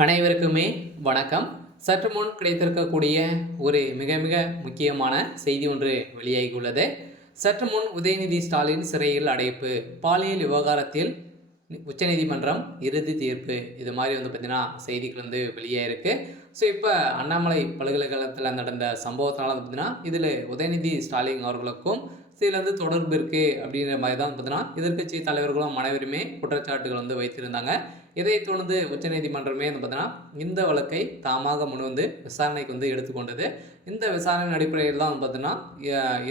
அனைவருக்குமே வணக்கம். சற்று முன் கிடைத்திருக்கக்கூடிய ஒரு மிக மிக முக்கியமான செய்தி ஒன்று வெளியாகியுள்ளது. சற்று முன் உதயநிதி ஸ்டாலின் சிறையில் அடைப்பு, பாலியல் விவகாரத்தில் உச்சநீதிமன்றம் இறுதி தீர்ப்பு, இது மாதிரி பார்த்தீங்கன்னா செய்திகள் வெளியாயிருக்கு. ஸோ இப்போ அண்ணாமலை பல்கலைக்கழகத்தில் நடந்த சம்பவத்தினால பார்த்தீங்கன்னா இதில் உதயநிதி ஸ்டாலின் அவர்களுக்கும் இதில் தொடர்பு இருக்குது அப்படிங்கிற மாதிரி தான் பார்த்தீங்கன்னா எதிர்க்கட்சி தலைவர்களும் அனைவருமே குற்றச்சாட்டுகள் வைத்திருந்தாங்க. இதை தொடர்ந்து உச்சநீதிமன்றமே பார்த்தீங்கன்னா இந்த வழக்கை தாமாக முன்வந்து விசாரணைக்கு எடுத்துக்கொண்டது. இந்த விசாரணை அடிப்படையில் தான் பார்த்தீங்கன்னா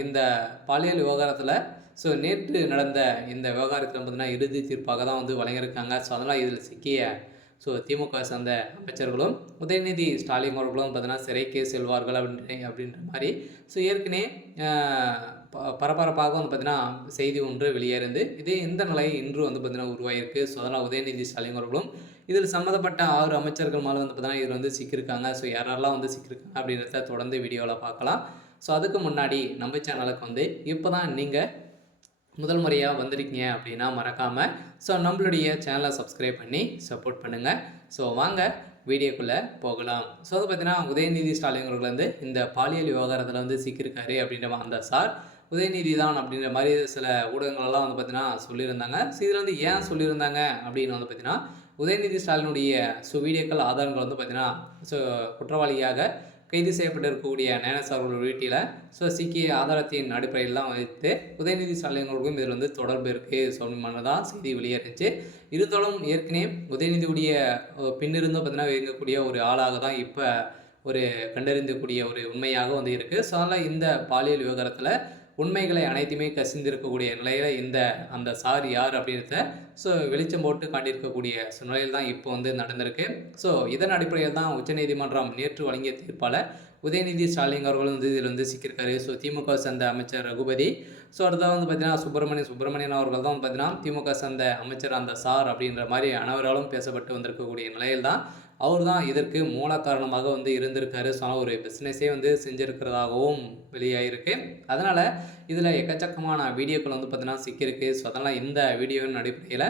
இந்த பாலியல் விவகாரத்தில் நேற்று நடந்த இந்த விவகாரத்தில் பார்த்தீங்கன்னா இறுதி தீர்ப்பாக தான் வழங்கியிருக்காங்க. ஸோ அதனால் இதில் சிக்கிய திமுக சார்ந்த அமைச்சர்களும் உதயநிதி ஸ்டாலின் அவர்களும் பார்த்தீங்கன்னா சிறைக்கு செல்வார்கள் அப்படின்ற மாதிரி ஏற்கனவே பரபரப்பாக பார்த்தீங்கன்னா செய்தி ஒன்று வெளியேறுந்து இது இந்த நிலை இன்று பார்த்தீங்கன்னா உருவாயிருக்கு. ஸோ அதனால் உதயநிதி ஸ்டாலின் அவர்களும் இதில் சம்மந்தப்பட்ட 6 அமைச்சர்கள் மேலே பார்த்தீங்கன்னா இதில் சிக்கியிருக்காங்க. ஸோ யாரெல்லாம் சிக்கியிருக்காங்க அப்படின்றத தொடர்ந்து வீடியோவில் பார்க்கலாம். ஸோ அதுக்கு முன்னாடி நம்ம சேனலுக்கு இப்போ தான் நீங்கள் முதல் முறையாக வந்திருக்கீங்க அப்படின்னா மறக்காமல் நம்மளுடைய சேனலை சப்ஸ்கிரைப் பண்ணி சப்போர்ட் பண்ணுங்கள். ஸோ வாங்க வீடியோக்குள்ளே போகலாம். ஸோ பார்த்தீங்கன்னா உதயநிதி ஸ்டாலின் அவர்கள் இந்த பாலியல் விவகாரத்தில் சிக்கியிருக்காரு அப்படின்ற அந்த சார் உதயநிதி தான் அப்படின்ற மாதிரி சில ஊடகங்களெல்லாம் பார்த்தீங்கன்னா சொல்லியிருந்தாங்க. ஸோ இதில் ஏன் சொல்லியிருந்தாங்க அப்படின்னு பார்த்தீங்கன்னா உதயநிதி ஸ்டாலினுடைய வீடியோக்கள் ஆதாரங்கள் பார்த்தீங்கன்னா குற்றவாளியாக கைது செய்யப்பட்டிருக்கக்கூடிய நேனஸ் அவர்கள் வீட்டில் சிக்கிய ஆதாரத்தின் அடிப்படையில் தான் வைத்து உதயநிதி ஸ்டாலின் அவர்களுக்கும் இதில் தொடர்பு இருக்குது சொல்லணும்னு தான் செய்தி வெளியேறிச்சு. இருந்தாலும் ஏற்கனவே உதயநிதியுடைய பின்னிருந்து பார்த்தீங்கன்னா இயங்கக்கூடிய ஒரு ஆளாக தான் இப்போ ஒரு கண்டறிந்தக்கூடிய ஒரு உண்மையாக இருக்குது. ஸோ அதனால் இந்த பாலியல் விவகாரத்தில் உண்மைகளை அனைத்துமே கசிந்திருக்கக்கூடிய நிலையில் அந்த சார் யார் அப்படின்றத வெளிச்சம் போட்டு காட்டியிருக்கக்கூடிய நிலையில் தான் இப்போ நடந்திருக்கு. ஸோ இதன் அடிப்படையில் தான் உச்சநீதிமன்றம் நேற்று வழங்கிய தீர்ப்பால் உதயநிதி ஸ்டாலின் அவர்களும் இதில் சிக்கியிருக்காரு. ஸோ திமுக சேர்ந்த அமைச்சர் ரகுபதி, அடுத்தது பார்த்தீங்கன்னா சுப்பிரமணியன் அவர்கள் தான் பார்த்தீங்கன்னா திமுக சேர்ந்த அமைச்சர் அந்த சார் அப்படின்ற மாதிரி அனைவராலும் பேசப்பட்டு வந்திருக்கக்கூடிய நிலையில் தான் அவர் தான் இதற்கு மூல காரணமாக இருந்திருக்காரு. ஸோ ஒரு பிஸ்னஸே செஞ்சுருக்கிறதாகவும் வெளியாகிருக்கு. அதனால் இதில் எக்கச்சக்கமான வீடியோக்கள் பார்த்தீங்கன்னா சிக்கியிருக்கு. ஸோ அதனால் இந்த வீடியோவின் அடிப்படையில்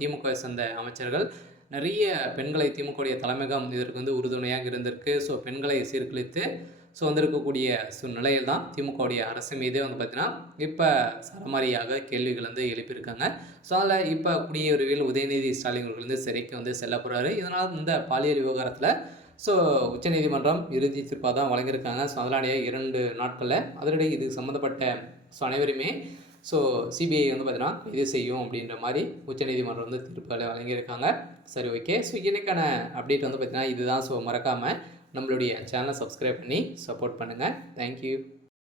திமுக சேர்ந்த அமைச்சர்கள் நிறைய பெண்களை திமுகவுடைய தலைமையகம் இதற்கு உறுதுணையாக இருந்திருக்கு. பெண்களை சீர்குலைத்து வந்திருக்கக்கூடிய நிலையில் தான் திமுகவுடைய அரசு மீதே பார்த்தீங்கன்னா இப்போ சரமாரியாக கேள்விகள் எழுப்பியிருக்காங்க. ஸோ அதில் இப்போ குடியுரிமையில் உதயநிதி ஸ்டாலின் அவர்கள் சிறைக்கு செல்ல போகிறாரு. இதனால் இந்த பாலியல் விவகாரத்தில் உச்சநீதிமன்றம் இறுதி தீர்ப்பாக தான் வழங்கியிருக்காங்க. ஸோ அதனாலேயே 2 நாட்களில் அதனுடைய இது சம்மந்தப்பட்ட அனைவருமே சிபிஐ பார்த்தீங்கன்னா இது செய்யும் அப்படின்ற மாதிரி உச்சநீதிமன்றம் தீர்ப்புகளை வழங்கியிருக்காங்க. சரி, ஓகே. ஸோ இன்றைக்கான அப்டேட் பார்த்தீங்கன்னா இதுதான். மறக்காமல் நம்மளுடைய சேனலை சப்ஸ்கிரைப் பண்ணி சப்போர்ட் பண்ணுங்கள். தேங்க்யூ.